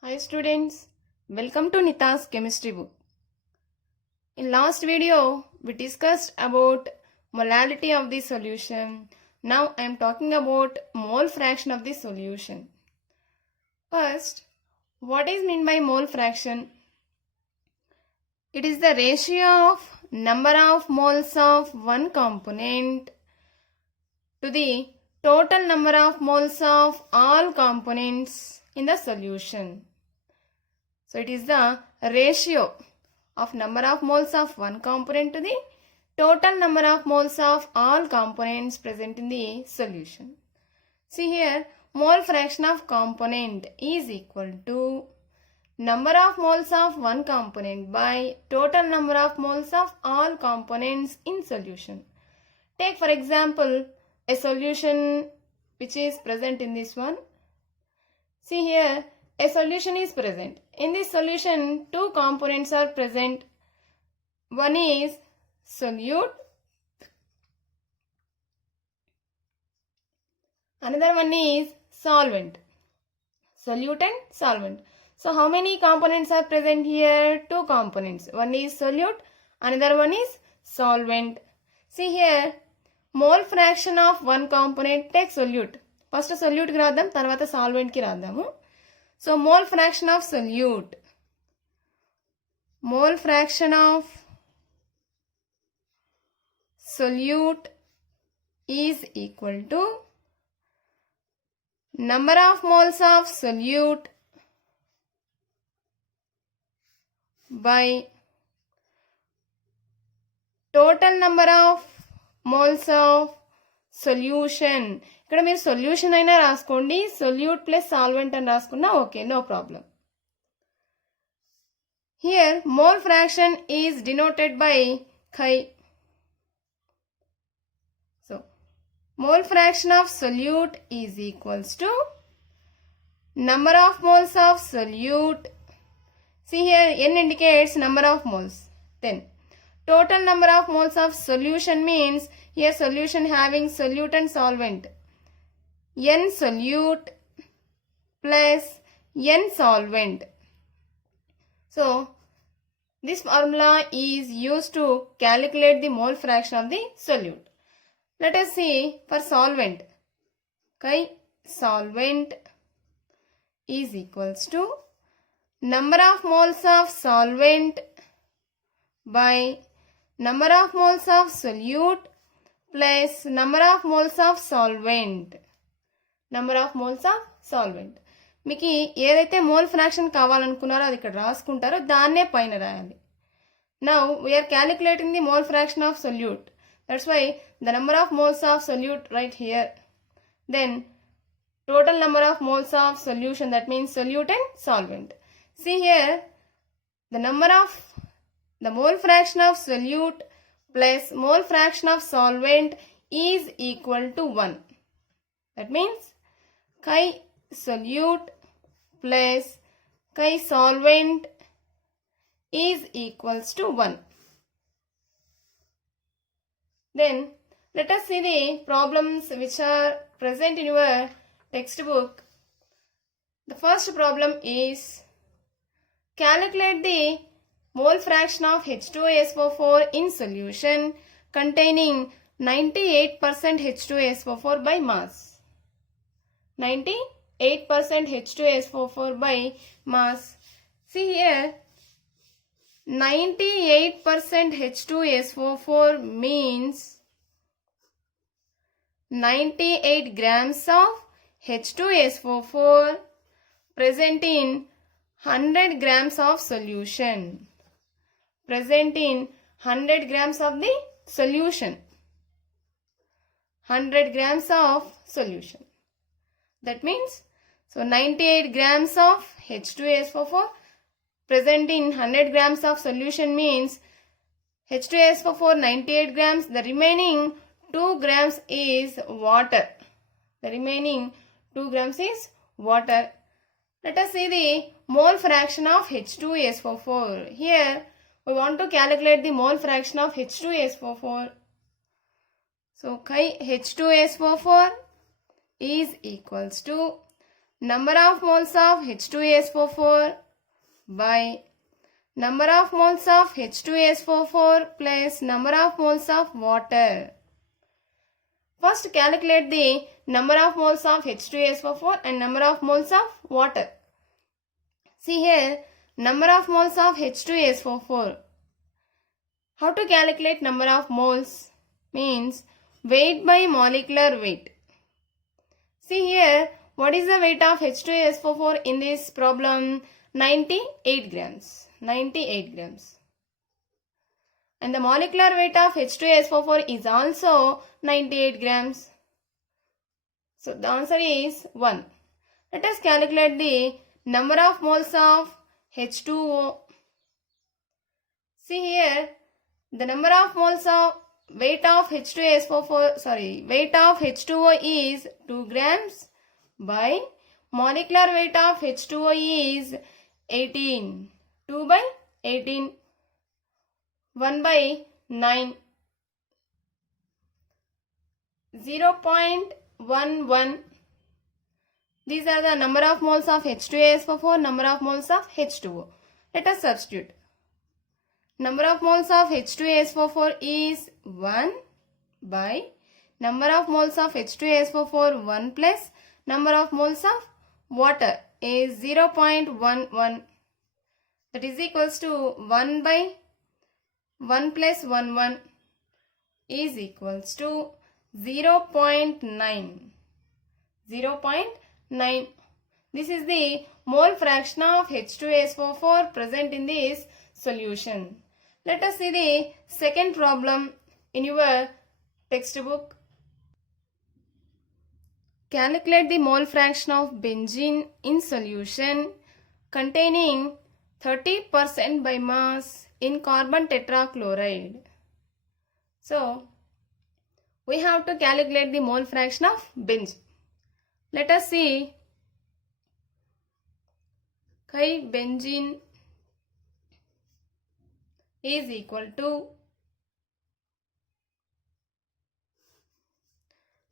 Hi students, welcome to Nita's chemistry book. In last video, we discussed about molality of the solution. Now I am talking about mole fraction of the solution. First, what is meant by mole fraction? It is the ratio of number of moles of one component to the total number of moles of all components in the solution. So it is the ratio of number of moles of one component to the total number of moles of all components present in the solution. See here, mole fraction of component is equal to number of moles of one component by total number of moles of all components in solution. Take for example a solution which is present in this one. See here, a solution is present. In this solution, two components are present. One is solute, another one is solvent. Solute and solvent. So how many components are present here? Two components. One is solute, another one is solvent. See here, mole fraction of one component. Take solute. First solute ki raddam, tarvata solvent ki raddamu. So mole fraction of solute. Mole fraction of solute is equal to number of moles of solute by total number of moles of solution. ఇక్కడ మీరు solution అయినా రాసుకోండి, solute plus solvent అని రాసుకున్నా okay, no problem. Here mole fraction is denoted by chi. So mole fraction of solute is equals to number of moles of solute. See here, n indicates number of moles. Then total number of moles of solution means here solution having solute and solvent. N solute plus n solvent. So this formula is used to calculate the mole fraction of the solute. Let us see for solvent. Chi solvent is equals to number of moles of solvent by number of moles of solute plus number of moles of solvent. Number of moles of solvent. మీకు ఏదైతే mole fraction కావాలనుకున్నారో అది ఇక్కడ రాసుకుంటారో దాన్నే పైన రాయాలి. Now we are calculating the mole fraction of solute. That's why the number of moles of solute right here. Then total number of moles of solution, that means solute and solvent. See here, the number of the mole fraction of solute plus mole fraction of solvent is equal to 1. That means chi solute plus chi solvent is equals to 1. Then let us see the problems which are present in your textbook. The first problem is calculate the mole fraction of H2SO4 in solution containing 98% H2SO4 by mass. 98% H2SO4 by mass. See here, 98% H2SO4 means 98 grams of H2SO4 present in 100 grams of solution. Present in 100 grams of the solution. 100 grams of solution. That means, so 98 grams of H2SO4 present in 100 grams of solution means H2SO4 98 grams, the remaining 2 grams is water. The remaining 2 grams is water. Let us see the mole fraction of H2SO4. Here we want to calculate the mole fraction of H2SO4. So chi H2SO4 is equals to number of moles of H2SO4 by number of moles of H2SO4 plus number of moles of water. First calculate the number of moles of H2SO4 and number of moles of water. See here, number of moles of H2SO4. How to calculate number of moles? Means weight by molecular weight. See here, what is the weight of H2SO4 in this problem? 98 grams. 98 grams. And the molecular weight of H2SO4 is also 98 grams. So the answer is 1. Let us calculate the number of moles of H2O. See here, the number of moles of weight of H2O is 2 grams by molecular weight of H2O is 18. 2 by 18. 1 by 9. 0.11. These are the number of moles of H2SO4, number of moles of H2O. Let us substitute. Number of moles of H2SO4 is 1 by number of moles of H2SO4 1 plus number of moles of water is 0.11. That is equals to 1 by 1 plus 1 is equals to 0.9. 0.9. This is the mole fraction of H2SO4 present in this solution. Let us see the second problem in your textbook. Calculate the mole fraction of benzene in solution containing 30% by mass in carbon tetrachloride. So, we have to calculate the mole fraction of benzene. Let us see. Benzene is equal to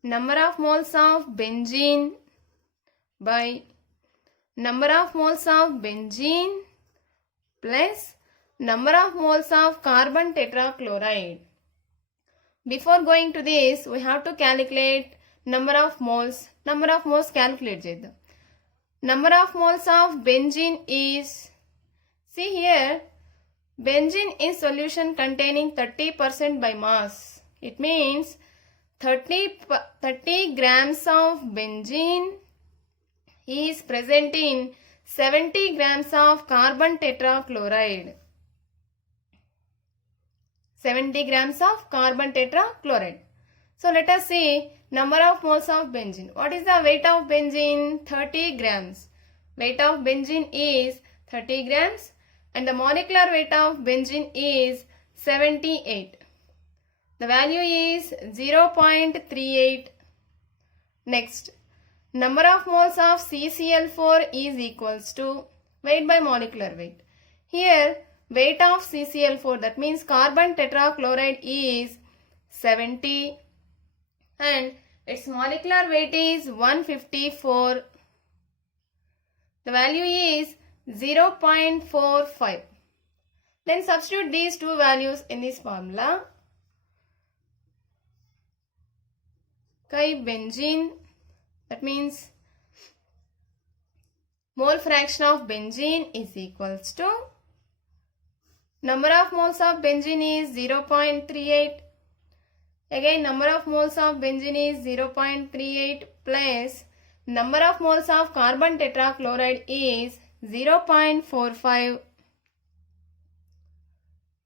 number of moles of benzene by number of moles of benzene plus number of moles of carbon tetrachloride. Before going to this, we have to calculate number of moles. Number of moles calculate cheddam. Number of moles of benzene is, see here, benzene is solution containing 30% by mass. It means 30 grams of benzene is present in 70 grams of carbon tetrachloride. 70 grams of carbon tetrachloride. So let us see number of moles of benzene. What is the weight of benzene? 30 grams. Weight of benzene is 30 grams and the molecular weight of benzene is 78. The value is 0.38. Next, number of moles of CCl4 is equals to weight by molecular weight. Here, weight of CCl4, that means carbon tetrachloride, is 70 and its molecular weight is 154. The value is 0.45. Then substitute these two values in this formula. Benzene, that means mole fraction of benzene is equals to number of moles of benzene is 0.38. Again, number of moles of benzene is 0.38 plus number of moles of carbon tetrachloride is 0.45.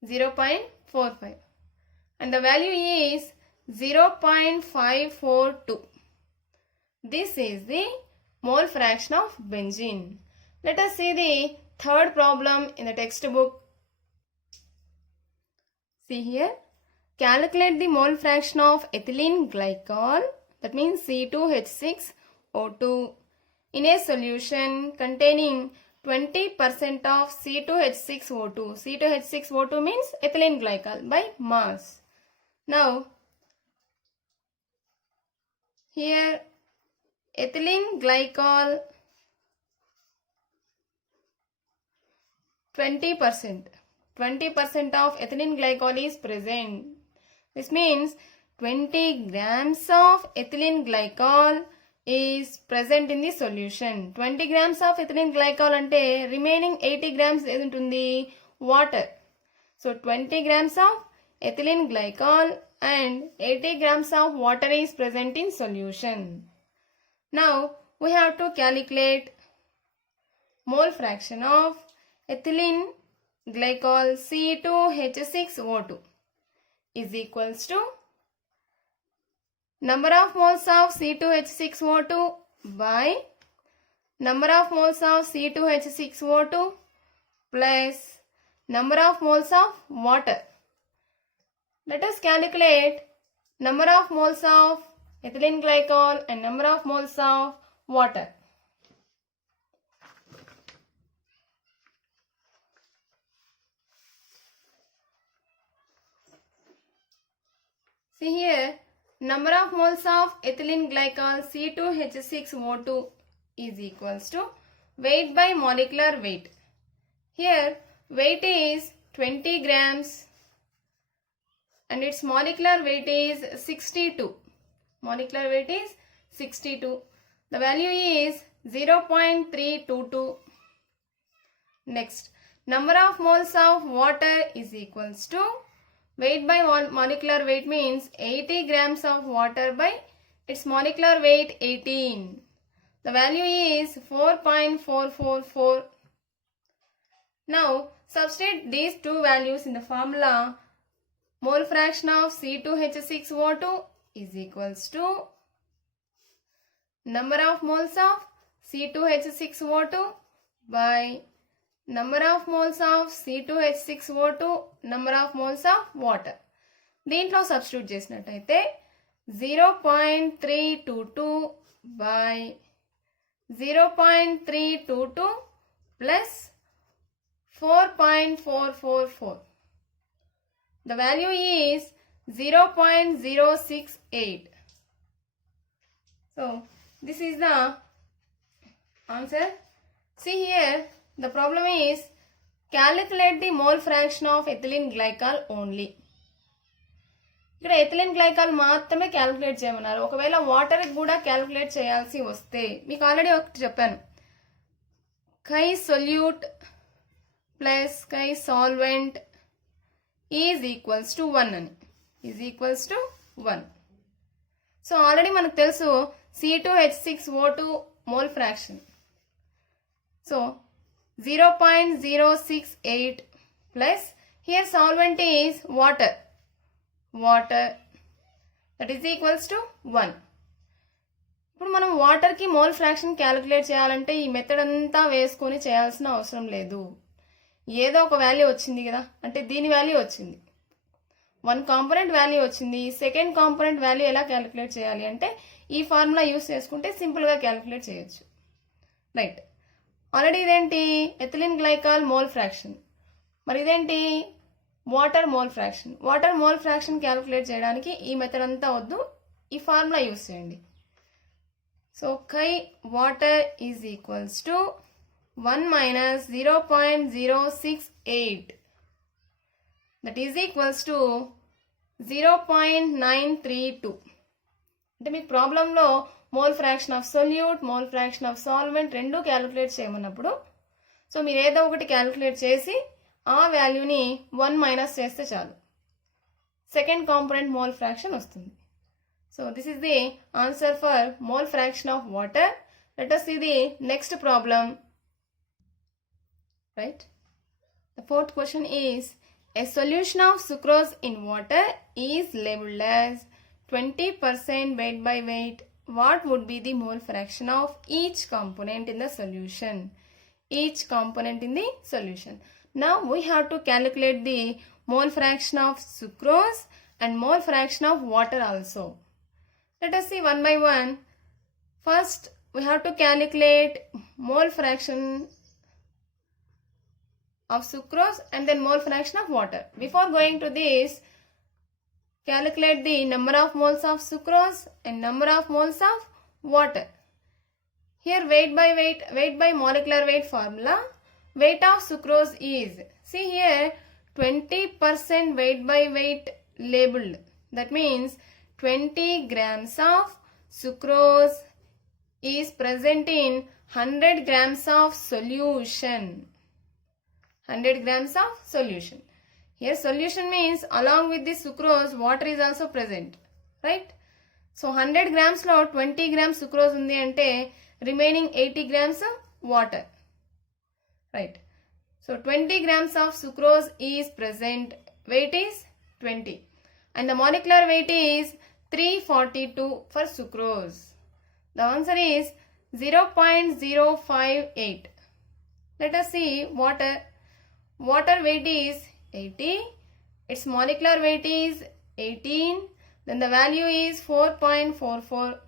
0.45 and the value is 0.542. This is the mole fraction of benzene. Let us see the third problem in the textbook. See here. Calculate the mole fraction of ethylene glycol, that means C2H6O2, in a solution containing 20% of C2H6O2. C2H6O2 means ethylene glycol by mass. Now, here ethylene glycol 20%. 20% of ethylene glycol is present. This means 20 grams of ethylene glycol is present in the solution. 20 grams of ethylene glycol ante remaining 80 grams edundi water. So 20 grams of ethylene glycol and 80 grams of water is present in solution. Now we have to calculate mole fraction of ethylene glycol C2H6O2 is equals to number of moles of C2H6O2 by number of moles of C2H6O2 plus number of moles of water. Let us calculate number of moles of ethylene glycol and number of moles of water. See here, number of moles of ethylene glycol C2H6O2 is equals to weight by molecular weight. Here, weight is 20 grams and its molecular weight is 62. Molecular weight is 62. The value is 0.322. Next, number of moles of water is equals to weight by molecular weight means 80 grams of water by its molecular weight 18. The value is 4.444. Now substitute these two values in the formula. Mole fraction of C2H6O2 is equals to number of moles of C2H6O2 by number of moles of C2H6O2 number of moles of water. దీంట్లో substitute చేసినట్టయితే 0.322 by 0.322 plus 4.444. The value is 0.068. So this is the answer. See here, the problem is calculate the mole fraction of ethylene glycol only. ఇక్కడ ethylene glycol మాత్రమే calculate చేయమన్నారు. ఒకవేళ water కూడా calculate చేయాల్సి వస్తే మీకు ఆల్రెడీ ఒకటి చెప్పాను, కై సొల్యూట్ ప్లస్ కై సాల్వెంట్ ఈజ్ ఈక్వల్స్ టు 1 అని, is equals to 1. So already మనకు తెలుసు C2H6O2 mole fraction. So 0.068 plus here solvent is water that is equals to 1. ఇప్పుడు మనం వాటర్కి మోల్ ఫ్రాక్షన్ క్యాలిక్యులేట్ చేయాలంటే ఈ మెథడ్ అంతా వేసుకొని చేయాల్సిన అవసరం లేదు. ఏదో ఒక వాల్యూ వచ్చింది కదా, అంటే దీని వాల్యూ వచ్చింది, 1 కాంపోనెంట్ వాల్యూ వచ్చింది. సెకండ్ కాంపోనెంట్ వాల్యూ ఎలా క్యాలిక్యులేట్ చేయాలి అంటే ఈ ఫార్ములా యూస్ చేసుకుంటే సింపుల్గా క్యాలిక్యులేట్ చేయొచ్చు. రైట్, ఆల్రెడీ ఇదేంటి ఎథిలిన్ గ్లైకాల్ మోల్ ఫ్రాక్షన్, మరి ఇదేంటి water mole fraction. Water mole fraction calculate చేయడానికి ఈ మెథడ్ అంతా వద్దు, ఈ ఫార్ములా యూస్ చేయండి. సో కై water is equals to 1 minus 0.068 that is equals to 0.932. అంటే మీకు ప్రాబ్లంలో mole fraction of solute, mole fraction of solvent రెండు క్యాలిక్యులేట్ చేయమన్నప్పుడు సో మీరు ఏదో ఒకటి క్యాలిక్యులేట్ చేసి ఆ వాల్యూని 1 మైనస్ చేస్తే చాలు, సెకండ్ కాంపోనెంట్ మోల్ ఫ్రాక్షన్ వస్తుంది. So this is the answer for mole fraction of water. Let us see the next problem. Right? The fourth question is, a solution of sucrose in water is labeled as 20% weight by weight. What would be the mole fraction of each component in the solution? Each component in the solution. Now we have to calculate the mole fraction of sucrose and mole fraction of water also. Let us see one by one. First, we have to calculate mole fraction of sucrose and then mole fraction of water. Before going to this, calculate the number of moles of sucrose and number of moles of water. Here weight by molecular weight formula, weight of sucrose is, see here, 20% weight by weight labeled. That means 20 grams of sucrose is present in 100 grams of solution. 100 grams of solution. Here solution means along with the sucrose water is also present, right? So 100 grams lo 20 grams sucrose undi ante remaining 80 grams water, right? So 20 grams of sucrose is present, weight is 20 and the molecular weight is 342 for sucrose. The answer is 0.058. Let us see water. Water weight is 80, its molecular weight is 18, then the value is 4.44.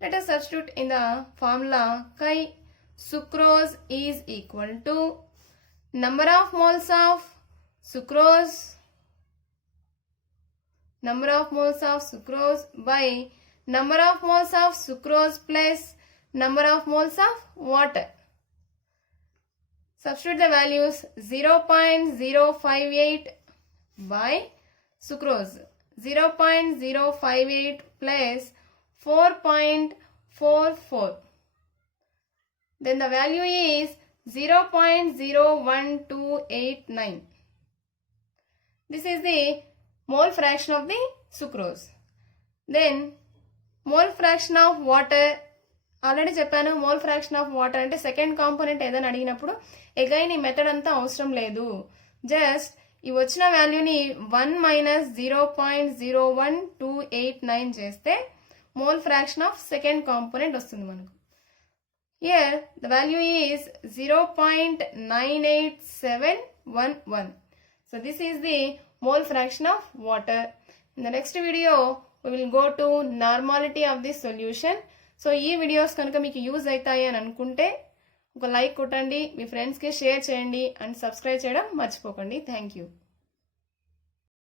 Let us substitute in the formula. Chi sucrose is equal to number of moles of sucrose by number of moles of sucrose plus number of moles of water. Substitute the values. 0.058 by sucrose, 0.058 plus 4.44. Then the value is 0.01289. This is the mole fraction of the sucrose. Then mole fraction of water. Already చెప్పాను, mole fraction of water అంటే second component ఏదైనా అడిగినప్పుడు again ఈ method అంతా అవసరం లేదు. Just ఈ వచ్చిన వాల్యూని 1 మైనస్ 0.01289 చేస్తే mole fraction of second component వస్తుంది మనకు. Here the value is 0.98711. So this is the mole fraction of water. In the next video we will go to normality of the solution. So ఈ videos కనుక మీకు use అవుతాయి అని అనుకుంటే ఒక like కొట్టండి, మీ ఫ్రెండ్స్కి షేర్ చేయండి అండ్ సబ్స్క్రైబ్ చేయడం మర్చిపోకండి. Thank you.